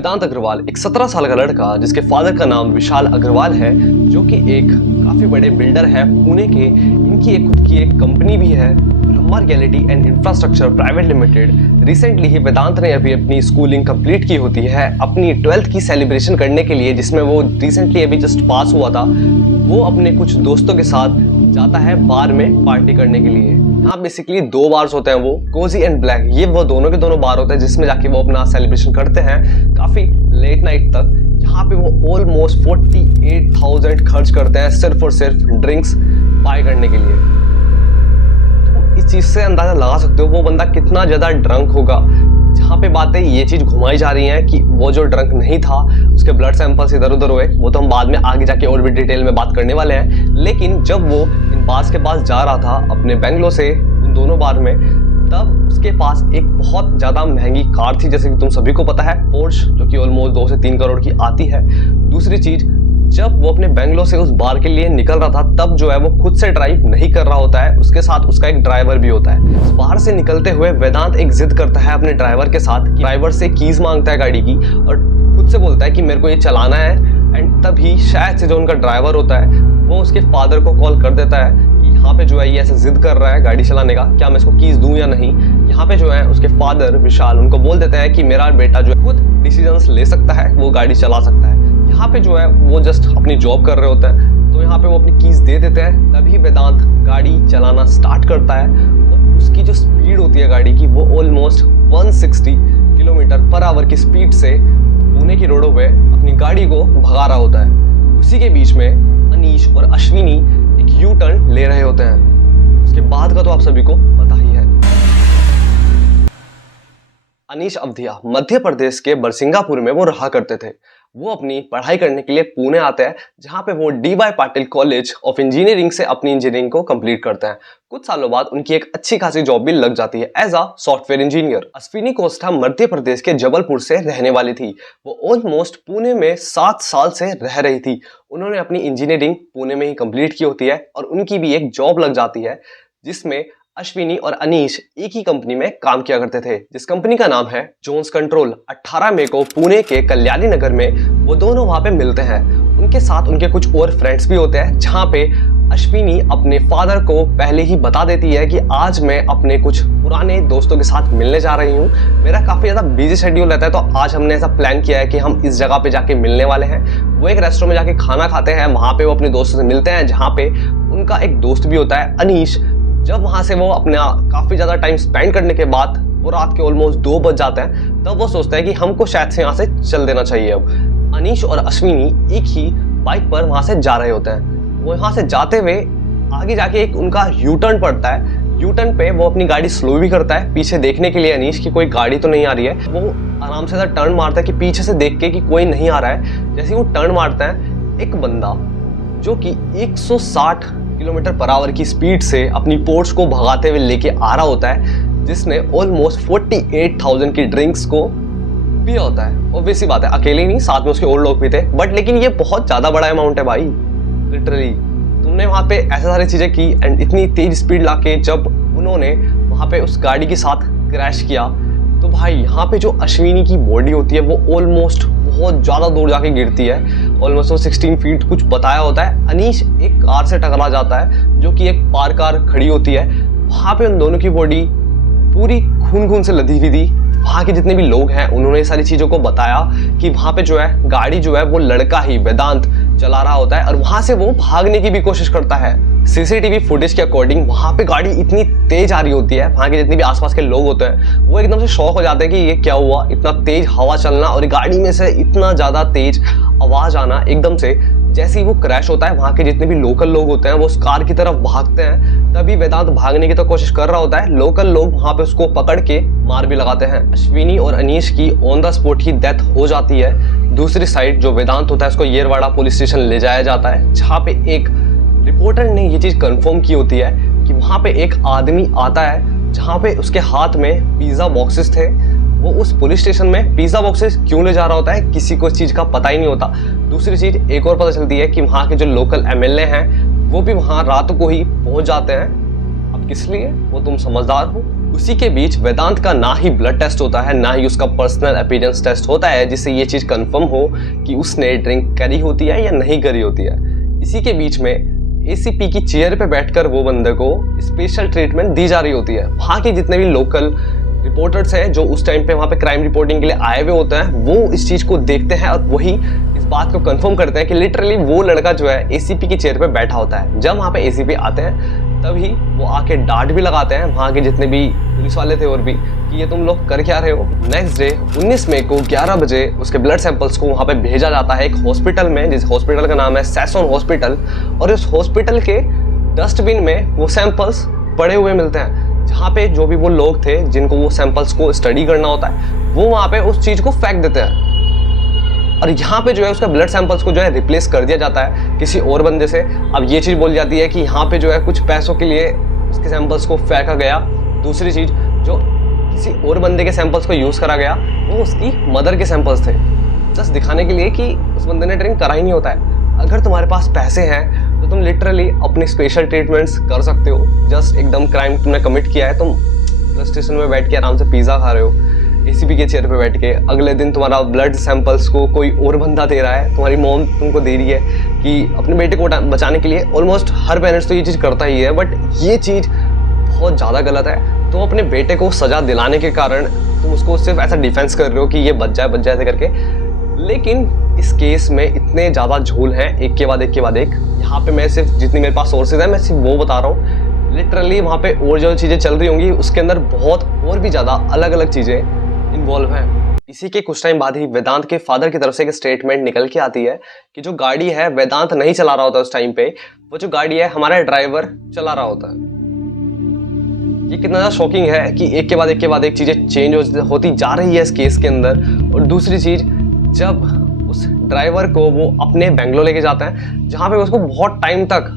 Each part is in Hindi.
वेदांत अग्रवाल एक 17 साल का लड़का जिसके फादर का नाम विशाल अग्रवाल है, जो कि एक काफी बड़े बिल्डर है पुणे के। इनकी एक खुद की एक कंपनी भी है, Brahma reality and infrastructure private limited. Recently ही वेदांत ने अभी अपनी स्कूलिंग कंप्लीट की होती है अपनी 12th की सेलिब्रेशन करने के लिए, जिसमें वो रिसेंटली अभी जस्ट पास हुआ था। वो अपने कुछ दोस्तों के साथ जाता है बार में पार्टी करने के लिए। यहाँ बेसिकली 2 बार्स होते हैं, वो कोजी एंड ब्लैक। ये वो दोनों के दोनों बार होते हैं जिसमें जाके वो अपना सेलिब्रेशन करते हैं काफी लेट नाइट तक। यहाँ पे वो ऑलमोस्ट 48,000 खर्च करते हैं सिर्फ और सिर्फ ड्रिंक्स बाय करने के लिए। तो इस चीज से अंदाजा लगा सकते हो वो बंदा कितना ज्यादा ड्रंक होगा। जहाँ पे बातें ये चीज घुमाई जा रही हैं कि वो जो ड्रंक नहीं था उसके ब्लड सैंपल्स इधर उधर हुए, वो तो हम बाद में आगे जाके और भी डिटेल में बात करने वाले हैं। लेकिन जब वो इन बार्स के पास जा रहा था अपने बेंगलोर से उन दोनों बार में, तब उसके पास एक बहुत ज्यादा महंगी कार थी, जैसे कि तुम सभी को पता है, पोर्श, जो कि ऑलमोस्ट 2 से 3 करोड़ की आती है। दूसरी चीज, जब वो अपने बेंगलोर से उस बार के लिए निकल रहा था तब जो है वो खुद से ड्राइव नहीं कर रहा होता है, उसके साथ उसका एक ड्राइवर भी होता है। उस बार से निकलते हुए वेदांत एक जिद करता है अपने ड्राइवर के साथ, ड्राइवर से कीज मांगता है गाड़ी की और खुद से बोलता है कि मेरे को ये चलाना है। एंड तभी शायद से जो उनका ड्राइवर होता है वो उसके फादर को कॉल कर देता है कि यहाँ पे जो है ये ऐसे जिद कर रहा है गाड़ी चलाने का, क्या मैं इसको कीज दूं या नहीं। यहाँ पे जो है उसके फादर विशाल उनको बोल देते हैं कि मेरा बेटा जो है खुद डिसीजंस ले सकता है, वो गाड़ी चला सकता है। यहाँ पे जो है वो जस्ट अपनी जॉब कर रहे होते हैं, तो यहाँ पे वो अपनी कीज दे देते हैं। तभी वेदांत गाड़ी चलाना स्टार्ट करता है और उसकी जो स्पीड होती है गाड़ी की वो ऑलमोस्ट 160 किलोमीटर पर आवर की स्पीड से पुणे की रोडों पे अपनी गाड़ी को भगा रहा होता है। उसी के बीच में अनीश और अश्विनी एक यू टर्न ले रहे होते हैं। उसके बाद का तो आप सभी को पता ही है। अनीश अवधिया मध्य प्रदेश के बरसिंगापुर में वो रहा करते थे। वो अपनी पढ़ाई करने के लिए पुणे आते हैं, जहाँ पे वो D.Y.. Patil college of engineering से अपनी इंजीनियरिंग को कंप्लीट करते हैं। कुछ सालों बाद उनकी एक अच्छी खासी जॉब भी लग जाती है as a software engineer. Ashwini Costa Madhya Pradesh के जबलपुर से रहने वाली थी। वो ऑलमोस्ट पुणे में 7 साल से रह रही थी। उन्होंने अपनी इंजीनियरिंग पुणे में ही कंप्लीट की होती है और उनकी भी एक जॉब लग जाती है, जिसमें अश्विनी और अनीश एक ही कंपनी में काम किया करते थे, जिस कंपनी का नाम है जोन्स कंट्रोल। 18 मई को पुणे के कल्याणी नगर में वो दोनों वहां पे मिलते हैं। उनके साथ उनके कुछ और फ्रेंड्स भी होते हैं, जहां पे अश्विनी अपने फादर को पहले ही बता देती है कि आज मैं अपने कुछ पुराने दोस्तों के साथ मिलने जा रही हूँ। मेरा काफी ज्यादा बिजी शेड्यूल रहता है, तो आज हमने ऐसा प्लान किया है कि हम इस जगह पे जाके मिलने वाले हैं। वो एक रेस्टोरेंट में जाके खाना खाते हैं, वहां पे वो अपने दोस्तों से मिलते हैं, जहाँ पे उनका एक दोस्त भी होता है अनीश। जब वहां से वो अपना काफी ज्यादा टाइम स्पेंड करने के बाद वो रात के ऑलमोस्ट 2 बज जाते हैं, तब वो सोचते हैं कि हमको शायद से यहाँ से चल देना चाहिए। अब अनीश और अश्विनी एक ही बाइक पर वहां से जा रहे होते हैं। वो यहाँ से जाते हुए आगे जाके एक उनका यू टर्न पड़ता है। यू टर्न पे वो अपनी गाड़ी स्लो भी करता है पीछे देखने के लिए अनीश की कोई गाड़ी तो नहीं आ रही है। वो आराम से टर्न मारता है कि पीछे से देख के कि कोई नहीं आ रहा है। जैसे वो टर्न मारता है, एक बंदा जो कि 160 किलोमीटर पर आवर की स्पीड से अपनी पोर्श को भगाते हुए लेके आ रहा होता है, जिसने ऑलमोस्ट 48,000 की ड्रिंक्स को पिया होता है। ऑब्वियसली बात है, अकेले नहीं, साथ में उसके और लोग भी थे, बट लेकिन ये बहुत ज्यादा बड़ा अमाउंट है भाई। लिटरली तुमने वहां पे ऐसे सारी चीजें की एंड इतनी तेज स्पीड लाके जब उन्होंने वहां पे उस गाड़ी के साथ क्रैश किया, तो भाई यहाँ पे जो अश्विनी की बॉडी होती है वो ऑलमोस्ट बहुत ज्यादा दूर जाके गिरती है। ऑलमोस्ट वो 16 फीट कुछ बताया होता है। अनीश एक कार से टकरा जाता है, जो कि एक पार कार खड़ी होती है। वहां पे उन दोनों की बॉडी पूरी खून से लदी हुई थी। वहां के जितने भी लोग हैं उन्होंने सारी चीजों को बताया कि वहां पे जो है गाड़ी जो है वो लड़का ही वेदांत चला रहा होता है और वहां से वो भागने की भी कोशिश करता है। सीसीटीवी फुटेज के अकॉर्डिंग वहां पे गाड़ी इतनी तेज आ रही होती है, वहां के जितने भी आसपास के लोग होते हैं वो एकदम से शॉक हो जाते हैं कि ये क्या हुआ, इतना तेज हवा चलना और गाड़ी में से इतना ज्यादा तेज आवाज आना एकदम से। जैसे ही वो क्रैश होता है, वहां के जितने भी लोकल लोग होते हैं वो उस कार की तरफ भागते हैं। तभी वेदांत भागने की तो कोशिश कर रहा होता है, लोकल लोग वहां पे उसको पकड़ के मार भी लगाते हैं। अश्विनी और अनीश की on the spot he death हो जाती है। दूसरी साइड जो वेदांत होता है उसको येरवाड़ा पुलिस स्टेशन ले जाया जाता है, जहाँ पे एक रिपोर्टर ने ये चीज कंफर्म की होती है कि वहां पे एक आदमी आता है, जहाँ पे उसके हाथ में पिज्जा बॉक्सेस थे। वो उस पुलिस स्टेशन में पिज्जा बॉक्सेस क्यों ले जा रहा होता है किसी को इस चीज का पता ही नहीं होता। दूसरी चीज एक और पता चलती है कि वहाँ के जो लोकल एमएलए हैं वो भी वहाँ रात को ही पहुंच जाते हैं। अब किस लिए, वो तुम समझदार हो। उसी के बीच वेदांत का ना ही ब्लड टेस्ट होता है, ना ही उसका पर्सनल अपीयरेंस टेस्ट होता है जिससे ये चीज कंफर्म हो कि उसने ड्रिंक करी होती है या नहीं करी होती है। इसी के बीच में एसीपी की चेयर पे बैठकर वो बंदे को स्पेशल ट्रीटमेंट दी जा रही होती है। वहाँ के जितने भी लोकल रिपोर्टर्स हैं जो उस टाइम पे वहाँ पे क्राइम रिपोर्टिंग के लिए आए हुए होते हैं, वो इस चीज को देखते हैं और वही इस बात को कंफर्म करते हैं कि लिटरली वो लड़का जो है एसीपी की चेयर पे बैठा होता है। जब वहाँ पे एसीपी आते हैं तभी वो आके डांट भी लगाते हैं वहाँ के जितने भी पुलिस वाले थे और भी कि ये तुम लोग कर क्या रहे हो। नेक्स्ट डे 19 मई को 11 बजे उसके ब्लड सैंपल्स को वहाँ पे भेजा जाता है एक हॉस्पिटल में, जिस हॉस्पिटल का नाम है सैसोन हॉस्पिटल। और इस हॉस्पिटल के डस्टबिन में वो सैंपल्स पड़े हुए मिलते हैं, जहाँ पे जो भी वो लोग थे जिनको वो सैंपल्स को स्टडी करना होता है वो वहाँ पे उस चीज़ को फेंक देते हैं। और यहाँ पे जो है उसका ब्लड सैंपल्स को जो है रिप्लेस कर दिया जाता है किसी और बंदे से। अब ये चीज़ बोली जाती है कि यहाँ पे जो है कुछ पैसों के लिए उसके सैंपल्स को फेंका गया। दूसरी चीज़, जो किसी और बंदे के सैंपल्स को यूज़ करा गया वो उसकी मदर के सैंपल्स थे, जस्ट दिखाने के लिए कि उस बंदे ने ड्रिंक करा ही नहीं होता है। अगर तुम्हारे पास पैसे हैं तो तुम लिटरली अपने स्पेशल ट्रीटमेंट्स कर सकते हो। जस्ट एकदम क्राइम तुमने कमिट किया है, तुम पुलिस स्टेशन में बैठ के आराम से पिज़्ज़ा खा रहे हो एसीपी के चेयर पे बैठ के, अगले दिन तुम्हारा ब्लड सैंपल्स को कोई और बंदा दे रहा है, तुम्हारी मॉम तुमको दे रही है कि अपने बेटे को बचाने के लिए। ऑलमोस्ट हर पेरेंट्स तो ये चीज़ करता ही है, बट ये चीज़ बहुत ज़्यादा गलत है। तुम अपने बेटे को सज़ा दिलाने के कारण तुम उसको सिर्फ ऐसा डिफेंस कर रहे हो कि ये बच जाए ऐसे करके। लेकिन इस केस में इतने ज़्यादा झोल हैं, एक के बाद एक। यहाँ पे मैं सिर्फ जितनी मेरे पास सोर्सेज है मैं सिर्फ वो बता रहा हूँ। लिटरली वहाँ पे और जो चीज़ें चल रही होंगी उसके अंदर बहुत और भी ज़्यादा अलग अलग चीज़ें इन्वॉल्व है। इसी के कुछ टाइम बाद ही वेदांत के फादर की तरफ से एक स्टेटमेंट निकल के आती है कि जो गाड़ी है वेदांत नहीं चला रहा होता उस टाइम पे, वो जो गाड़ी है हमारा ड्राइवर चला रहा होता है। ये कितना ज़्यादा शॉकिंग है कि एक के बाद एक चीज़ें चेंज होती जा रही है इस केस के अंदर। और दूसरी चीज़, जब उस ड्राइवर को वो अपने बेंगलोर लेके जाते हैं जहाँ पे उसको बहुत टाइम तक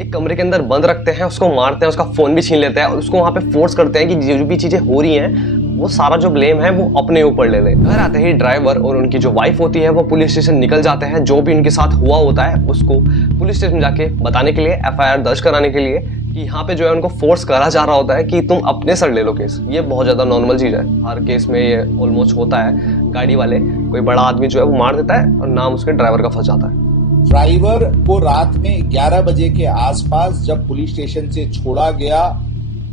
एक कमरे के अंदर बंद रखते हैं, उसको मारते हैं, उसका फ़ोन भी छीन लेते हैं और उसको वहाँ पे फोर्स करते हैं कि जो भी चीज़ें हो रही हैं वो सारा जो ब्लेम है वो अपने ऊपर ले ले। घर आते ही ड्राइवर और उनकी जो वाइफ होती है वो पुलिस स्टेशन निकल जाते हैं, जो भी उनके साथ हुआ होता है उसको पुलिस स्टेशन जाके बताने के लिए, एफआईआर दर्ज कराने के लिए कि यहाँ पे जो है उनको फोर्स करा जा रहा होता है कि तुम अपने सर ले लो केस। ये बहुत ज़्यादा नॉर्मल चीज़ है, हर केस में ये ऑलमोस्ट होता है। गाड़ी वाले कोई बड़ा आदमी जो है वो मार देता है और नाम उसके ड्राइवर का फंस जाता है। ड्राइवर को रात में 11 बजे के आसपास जब पुलिस स्टेशन से छोड़ा गया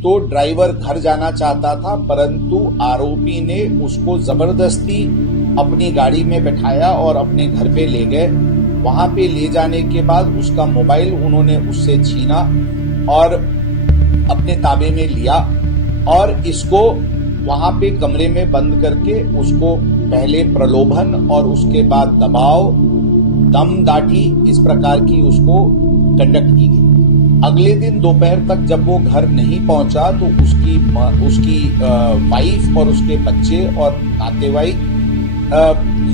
तो ड्राइवर घर जाना चाहता था, परंतु आरोपी ने उसको जबरदस्ती अपनी गाड़ी में बैठाया और अपने घर पे ले गए। वहां पे ले जाने के बाद उसका मोबाइल उन्होंने उससे छीना और अपने ताबे में लिया और इसको वहां पे कमरे में बंद करके उसको पहले प्रलोभन और उसके बाद दबाव, दम दाढ़ी इस प्रकार की उसको कंडक्ट की गई। अगले दिन दोपहर तक जब वो घर नहीं पहुंचा तो उसकी वाइफ और उसके बच्चे और नातेवाईक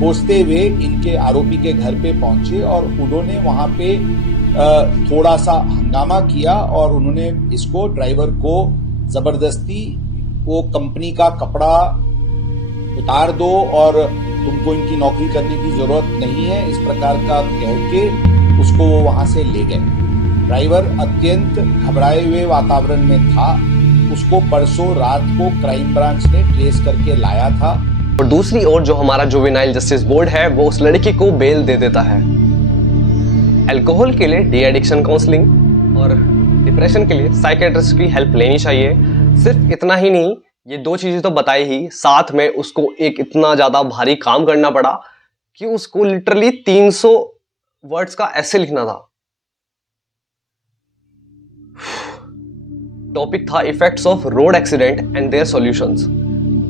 खोजते हुए इनके आरोपी के घर पे पहुंचे और उन्होंने वहां पे थोड़ा सा हंगामा किया और उन्होंने इसको ड्राइवर को जबरदस्ती वो कंपनी का कपड़ा उतार दो और तुमको इनकी नौकरी करने की जरूरत नहीं है, इस प्रकार का कह के उसको वो वहां से ले गए। ड्राइवर अत्यंत घबराए हुए वातावरण में था। उसको परसों रात को क्राइम ब्रांच ने ट्रेस करके लाया था। और दूसरी ओर जो हमारा जुवेनाइल जस्टिस बोर्ड है वो उस लड़की को बेल दे देता है। अल्कोहल के लिए डी एडिक्शन काउंसलिंग और डिप्रेशन के लिए साइकियाट्रिस्ट की हेल्प लेनी चाहिए। सिर्फ इतना ही नहीं, ये दो चीजें तो बताई ही, साथ में उसको एक इतना ज्यादा भारी काम करना पड़ा कि उसको लिटरली 300 वर्ड्स का ऐसे लिखना था। टॉपिक था effects of road accident and their solutions.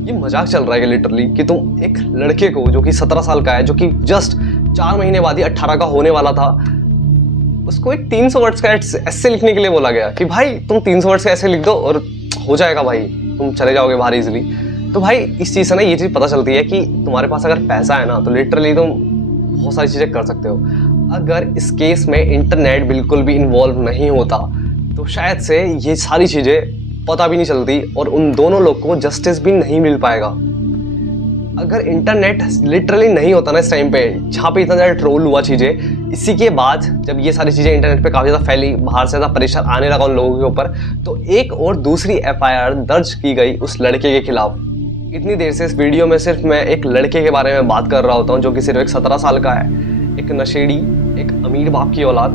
ये मजाक चल रहा है लिटरली कि तुम एक लड़के को जो कि 17 साल का है, जो कि जस्ट 4 महीने बाद ही 18 का होने वाला था, उसको एक 300 वर्ड्स का ऐसे लिखने के लिए बोला गया कि भाई तुम 300 वर्ड्स का ऐसे लिख दो और हो जाएगा भाई, तुम चले जाओगे बाहर इजिली। तो भाई इस चीज़ से ना ये चीज़ पता चलती है कि तुम्हारे पास अगर पैसा है ना तो लिटरली तुम बहुत सारी चीज़ें कर सकते हो। अगर इस केस में इंटरनेट बिल्कुल भी इन्वॉल्व नहीं होता तो शायद से ये सारी चीज़ें पता भी नहीं चलती और उन दोनों लोग को जस्टिस भी नहीं मिल पाएगा। अगर इंटरनेट लिटरली नहीं होता ना इस टाइम पे, जहाँ पे इतना ज़्यादा ट्रोल हुआ चीज़ें, इसी के बाद जब ये सारी चीज़ें इंटरनेट पे काफ़ी ज़्यादा फैली, बाहर से ज़्यादा प्रेशर आने लगा उन लोगों के ऊपर, तो एक और दूसरी एफआईआर दर्ज की गई उस लड़के के खिलाफ। इतनी देर से इस वीडियो में सिर्फ मैं एक लड़के के बारे में बात कर रहा होता हूँ जो कि सिर्फ एक 17 साल का है, एक नशेड़ी, एक अमीर बाप की औलाद।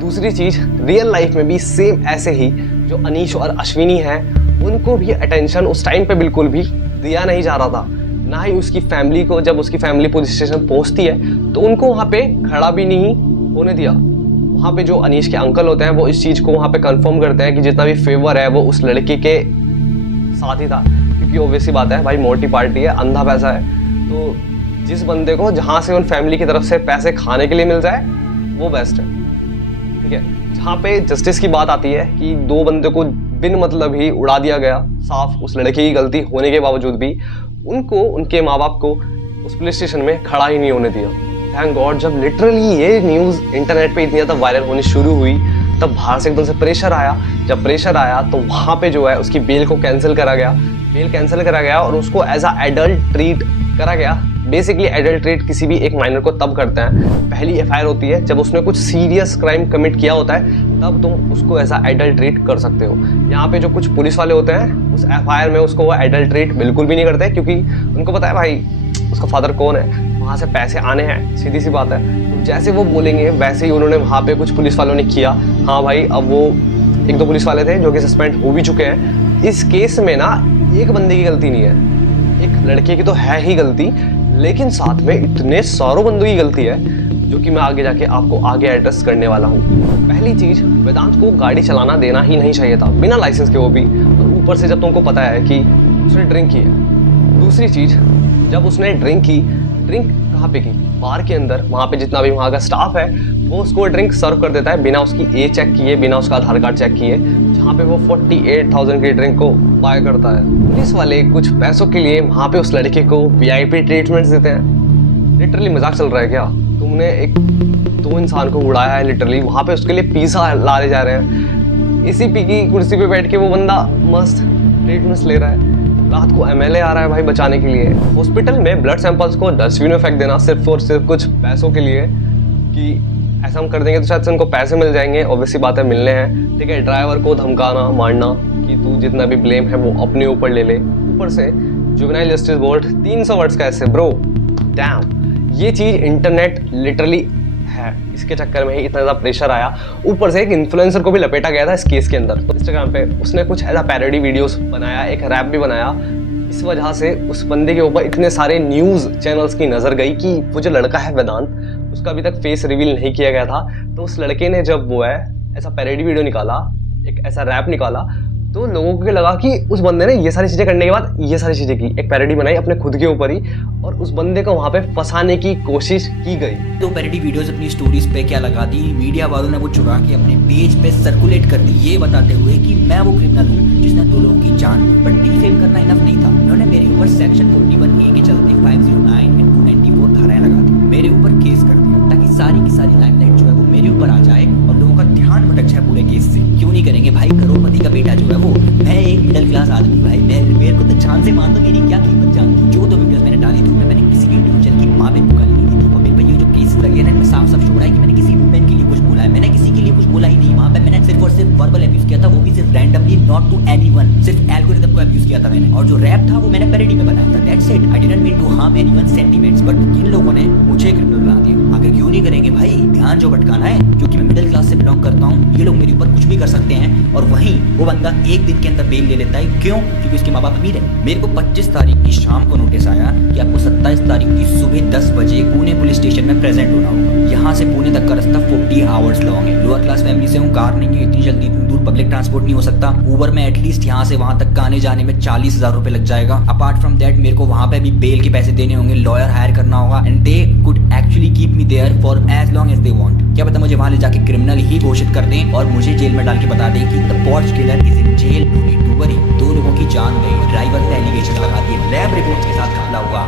दूसरी चीज़, रियल लाइफ में भी सेम ऐसे ही जो अनीश और अश्विनी हैं, उनको भी अटेंशन उस टाइम पे बिल्कुल भी दिया नहीं जा रहा था। ना ही उसकी फैमिली को, जब उसकी फैमिली पुलिस स्टेशन पहुंचती है तो उनको वहाँ पे खड़ा भी नहीं होने दिया। वहाँ पे जो अनीश के अंकल होते हैं वो इस चीज़ को वहाँ पे कंफर्म करते हैं कि जितना भी फेवर है वो उस लड़के के साथ ही था, क्योंकि ऑब्वियस सी बात है भाई, मोटी पार्टी है, अंधा पैसा है, तो जिस बंदे को जहाँ से उन फैमिली की तरफ से पैसे खाने के लिए मिल जाए वो बेस्ट है। ठीक है, जहाँ पे जस्टिस की बात आती है कि दो बंदे को बिन मतलब ही उड़ा दिया गया, साफ उस लड़के की गलती होने के बावजूद भी उनको, उनके माँ बाप को उस पुलिस स्टेशन में खड़ा ही नहीं होने दिया। थैंक गॉड, जब लिटरली ये न्यूज़ इंटरनेट पे इतनी ज़्यादा वायरल होनी शुरू हुई तब बाहर से एकदम से प्रेशर आया। जब प्रेशर आया तो वहाँ पे जो है उसकी बेल को कैंसिल करा गया, बेल कैंसिल करा गया और उसको एज अ एडल्ट ट्रीट करा गया। बेसिकली एडल्ट ट्रीट किसी भी एक माइनर को तब करते हैं, पहली एफआईआर होती है जब उसने कुछ सीरियस क्राइम कमिट किया होता है, तब तुम उसको एज अ एडल्ट ट्रीट कर सकते हो। यहाँ पे जो कुछ पुलिस वाले होते हैं उस एफआईआर में उसको वो एडल्ट ट्रीट बिल्कुल भी नहीं करते, क्योंकि उनको पता है भाई उसका फादर कौन है, वहाँ से पैसे आने हैं, सीधी सी बात है। तो जैसे वो बोलेंगे वैसे ही उन्होंने वहाँ पे कुछ पुलिस वालों ने किया। हाँ भाई, अब वो एक दो पुलिस वाले थे जो कि सस्पेंड हो भी चुके हैं। इस केस में ना एक बंदे की गलती नहीं है, एक लड़के की तो है ही गलती, लेकिन साथ में इतने सारों बंदों की गलती है जो कि मैं आगे जाके आपको आगे एड्रेस करने वाला हूँ। पहली चीज़, वेदांत को गाड़ी चलाना देना ही नहीं चाहिए था, बिना लाइसेंस के वो भी, और ऊपर से जब तुमको पता है कि उसने ड्रिंक की है। दूसरी चीज़, जब उसने ड्रिंक की, ड्रिंक कहाँ पे की? बार के अंदर, वहाँ पे जितना भी वहाँ का स्टाफ है वो उसको ड्रिंक सर्व कर देता है बिना उसकी एज चेक किए, बिना उसका आधार कार्ड चेक किए, जहाँ पे वो 48,000 की ड्रिंक को बाय करता है। पुलिस वाले कुछ पैसों के लिए वहाँ पे उस लड़के को वीआईपी ट्रीटमेंट्स देते हैं। लिटरली मजाक चल रहा है क्या? तुमने एक दो इंसान को उड़ाया है लिटरली, वहाँ पे उसके लिए पिज़्ज़ा लाने जा रहे हैं, एसीपी की कुर्सी पे बैठ के वो बंदा मस्त ट्रीटमेंट्स ले रहा है, रात को एमएलए आ रहा है भाई बचाने के लिए। हॉस्पिटल में ब्लड सैंपल्स को डस्टबिन में फेंक देना सिर्फ और सिर्फ कुछ पैसों के लिए, कि ऐसा हम कर देंगे तो शायद से उनको पैसे मिल जाएंगे। ऑब्वियसली बात है, मिलने हैं, ठीक है। ड्राइवर को धमकाना, मारना कि तू जितना भी ब्लेम है वो अपने ऊपर ले ले। ऊपर से जुवेनाइल जस्टिस बोर्ड 300 वर्ड्स का ऐसे, ब्रो डैम, ये चीज़ इंटरनेट लिटरली है, इसके चक्कर में ही इतना ज़्यादा प्रेशर आया। ऊपर से एक इन्फ्लुएंसर को भी लपेटा गया था इस केस के अंदर। तो इंस्टाग्राम पे उसने कुछ ऐसा पैरोडी वीडियोस बनाया, एक रैप भी बनाया। इस वजह से उस बंदे के ऊपर इतने सारे न्यूज़ चैनल्स की नज़र गई कि वो जो लड़का है वेदांत, उसका अभी तक फेस रिवील नहीं किया गया था। तो उस लड़के ने जब वो है ऐसा पैरोडी वीडियो निकाला, एक ऐसा रैप निकाला, तो लोगों को लगा कि उस बंदे ने ये सारी चीज़ें करने के बाद ये सारी चीज़ें की, एक पैरोडी बनाई अपने खुद के ऊपर ही, और उस बंदे को वहाँ पे फंसाने की कोशिश की गई। तो पैरोडी वीडियोस अपनी स्टोरीज पे क्या लगा दी, मीडिया वालों ने वो चुरा के अपने पेज पे सर्कुलेट कर दी, ये बताते हुए कि मैं वो क्रिमिनल हूँ जिसने 2 लोगों की जान ली। बट डिफेम करना इनफ नहीं था, उन्होंने मेरे ऊपर सेक्शन 41A के चलते 509 एंड 294 धाराएं लगा दी, मेरे ऊपर केस कर दिया, ताकि सारी की सारी लाइमलाइट जो है वो मेरे ऊपर आ जाए और लोगों का ध्यान भटक जाए पूरे केस से। क्यों नहीं करेंगे भाई, करोड़पति का बेटा जो है वो, मैं एक मिडिल क्लास आदमी भाई, मेरे को तो जान से मान दो, मेरी क्या कीमत जान की। जो 2 वीडियोस मैंने डाली थी मैंने किसी भी इंडिविजुअल की माँ बहन को गाली नहीं दी थी, और मेरे पे ये जो केस लगे ना, साफ साफ शो रहा है कि मैंने किसी वुमेन के लिए कुछ बोला है। मैंने किसी के लिए कुछ बोला ही नहीं, वहाँ पे मैंने सिर्फ और सिर्फ वर्बल अब्यूज किया था, वो भी सिर्फ रैंडमली, नॉट टू एनीवन, सिर्फ एल्गोरिथम को अब्यूज किया था मैंने। और जो रैप था वो मैंने पैरोडी में बनाया था, that's it. I didn't mean to harm anyone sentiments, but इन लोगों ने मुझे क्रिमिनल बना दिया। आखिर क्यों नहीं करेंगे भाई, ध्यान जो भटकाना है, क्योंकि मैं मिडिल क्लास से बिलोंग करता हूँ, ये लोग मेरे ऊपर कुछ भी कर सकते हैं। और वहीं वो बंदा एक दिन के अंदर बेल ले लेता है, क्यों? क्योंकि उसके माँ बाप अमीर है। मेरे को 25 तारीख की शाम को नोटिस आया कि आपको 27 तारीख की सुबह 10 बजे पुणे पुलिस स्टेशन में प्रेजेंट होना होगा। यहाँ से पुणे तक का रास्ता 40 आवर्स लगेंगे। लोअर क्लास फैमिली से हूँ, कार नहीं है, इतनी जल्दी इतनी दूर पब्लिक ट्रांसपोर्ट नहीं हो सकता। ऊबर में एटलीस्ट यहाँ से वहाँ तक का आने जाने में 40,000 रुपए लग जाएगा। अपार्ट फ्रॉम दैट मेरे को वहाँ पे भी बेल के पैसे देने होंगे, लॉयर हायर करना होगा, and they could actually keep me there for as long as they want. क्या पता मुझे वहाँ ले जाके क्रिमिनल ही घोषित कर दें और मुझे जेल में डाल के बता दें कि the Porsche killer is in jail, 2 लोगों की जान गई, ड्राइवर पे एलिगेशन लगा दिए, लैब रिपोर्ट्स के साथ खड़ा हुआ।